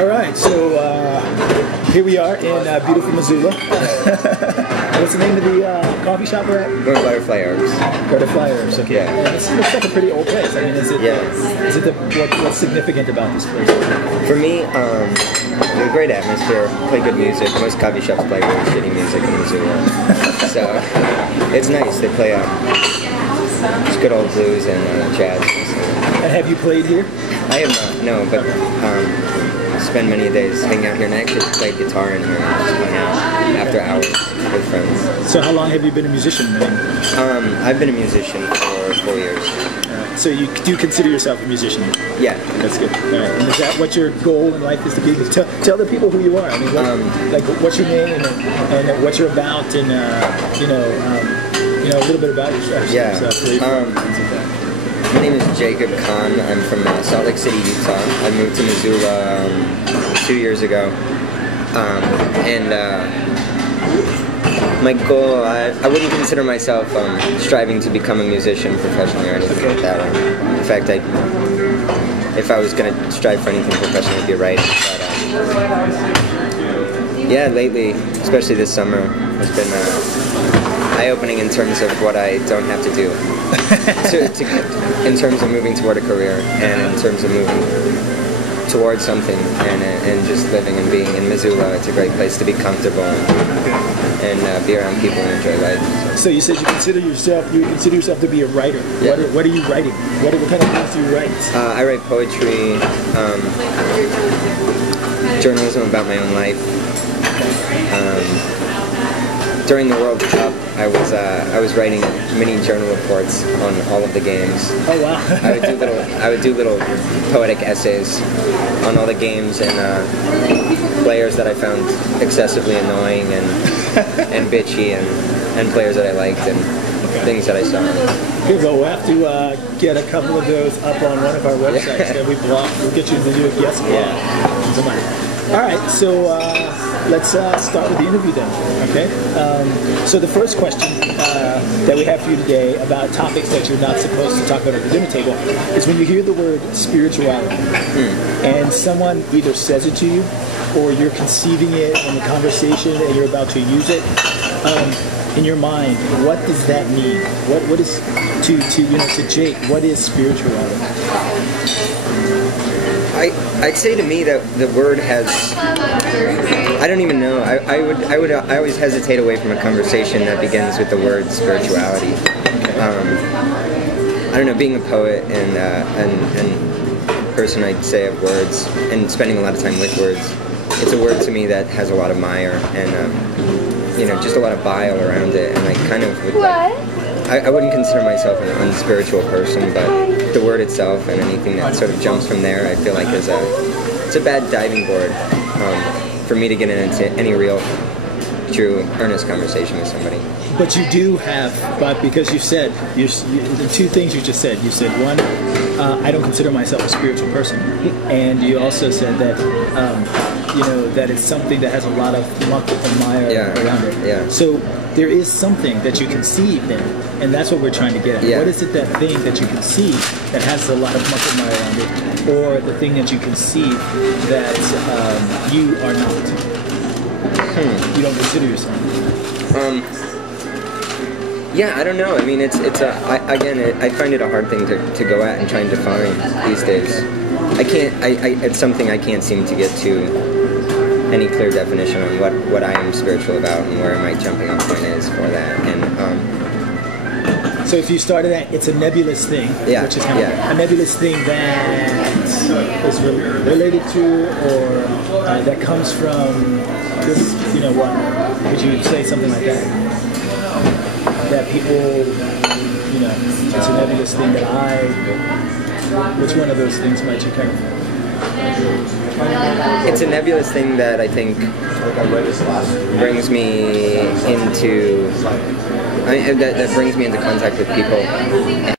All right, so here we are in beautiful Missoula. What's the name of the coffee shop we're at? We're in Butterfly Herbs. Butterfly Herbs, okay. Yeah. And this looks like a pretty old place. I mean, is it? Yeah. Is it what's significant about this place? For me, there's a great atmosphere. Play good music. Most coffee shops play really shitty music in Missoula, so it's nice. They play just good old blues and jazz. And have you played here? I have not, no, but spend many days hanging out here, and I actually played guitar in here and just hung out after hours with friends. So how long have you been a musician? I've been a musician for 4 years. So you do consider yourself a musician? Yeah. That's good. All right. And is that what your goal in life is to be? Tell the people who you are. I mean, what's your name and what you're about, and a little bit about yourself. Yeah. Things like that. My name is Jacob Kahn. I'm from Salt Lake City, Utah. I moved to Missoula 2 years ago. My goal, I wouldn't consider myself striving to become a musician professionally or anything like that. In fact, if I was going to strive for anything professional, it'd be writing. But yeah, lately, especially this summer, has been eye-opening in terms of what I don't have to do. In terms of moving toward a career, and in terms of moving towards something, and just living and being in Missoula. It's a great place to be comfortable and be around people and enjoy life. So you said you consider yourself to be a writer. Yeah. What are you writing? What kind of things do you write? I write poetry, journalism about my own life. During the World Cup, I was writing mini journal reports on all of the games. Oh wow! I would do little poetic essays on all the games and players that I found excessively annoying and bitchy, and players that I liked and things that I saw. Okay, well, we'll have to get a couple of those up on one of our websites that we block. We'll get you the new guest blog. Yeah. All right, so let's start with the interview then, okay? So the first question that we have for you today about topics that you're not supposed to talk about at the dinner table is when you hear the word spirituality and someone either says it to you or you're conceiving it in a conversation and you're about to use it, in your mind, what does that mean? What is, to Jake, what is spirituality? I'd say to me that the word has, I don't even know. I always hesitate away from a conversation that begins with the word spirituality. I don't know, being a poet and person I'd say of words and spending a lot of time with words, it's a word to me that has a lot of mire and just a lot of bile around it, and I kind of would I wouldn't consider myself an unspiritual person, but the word itself and anything that sort of jumps from there, I feel like it's a bad diving board for me to get into any real, true, earnest conversation with somebody. But you do have, because you said, the two things you just said. You said, one, I don't consider myself a spiritual person, and you also said that that it's something that has a lot of muck and mire around it. Yeah. So there is something that you conceive then, and that's what we're trying to get at. Yeah. What is it, that thing that you conceive that has a lot of muck and mire around it, or the thing that you conceive that you are not? You don't consider yourself. Yeah, I don't know. I mean, I find it a hard thing to go at and try and define these days. It's something I can't seem to get to any clear definition on what I am spiritual about and where my jumping off point is for that. And so if you started at, it's a nebulous thing, which is kind of a nebulous thing that is related to, or that comes from this, what? Would you say something like that? That people, it's a nebulous thing that which one of those things might you kind of? It's a nebulous thing that I think brings me into, that brings me into contact with people.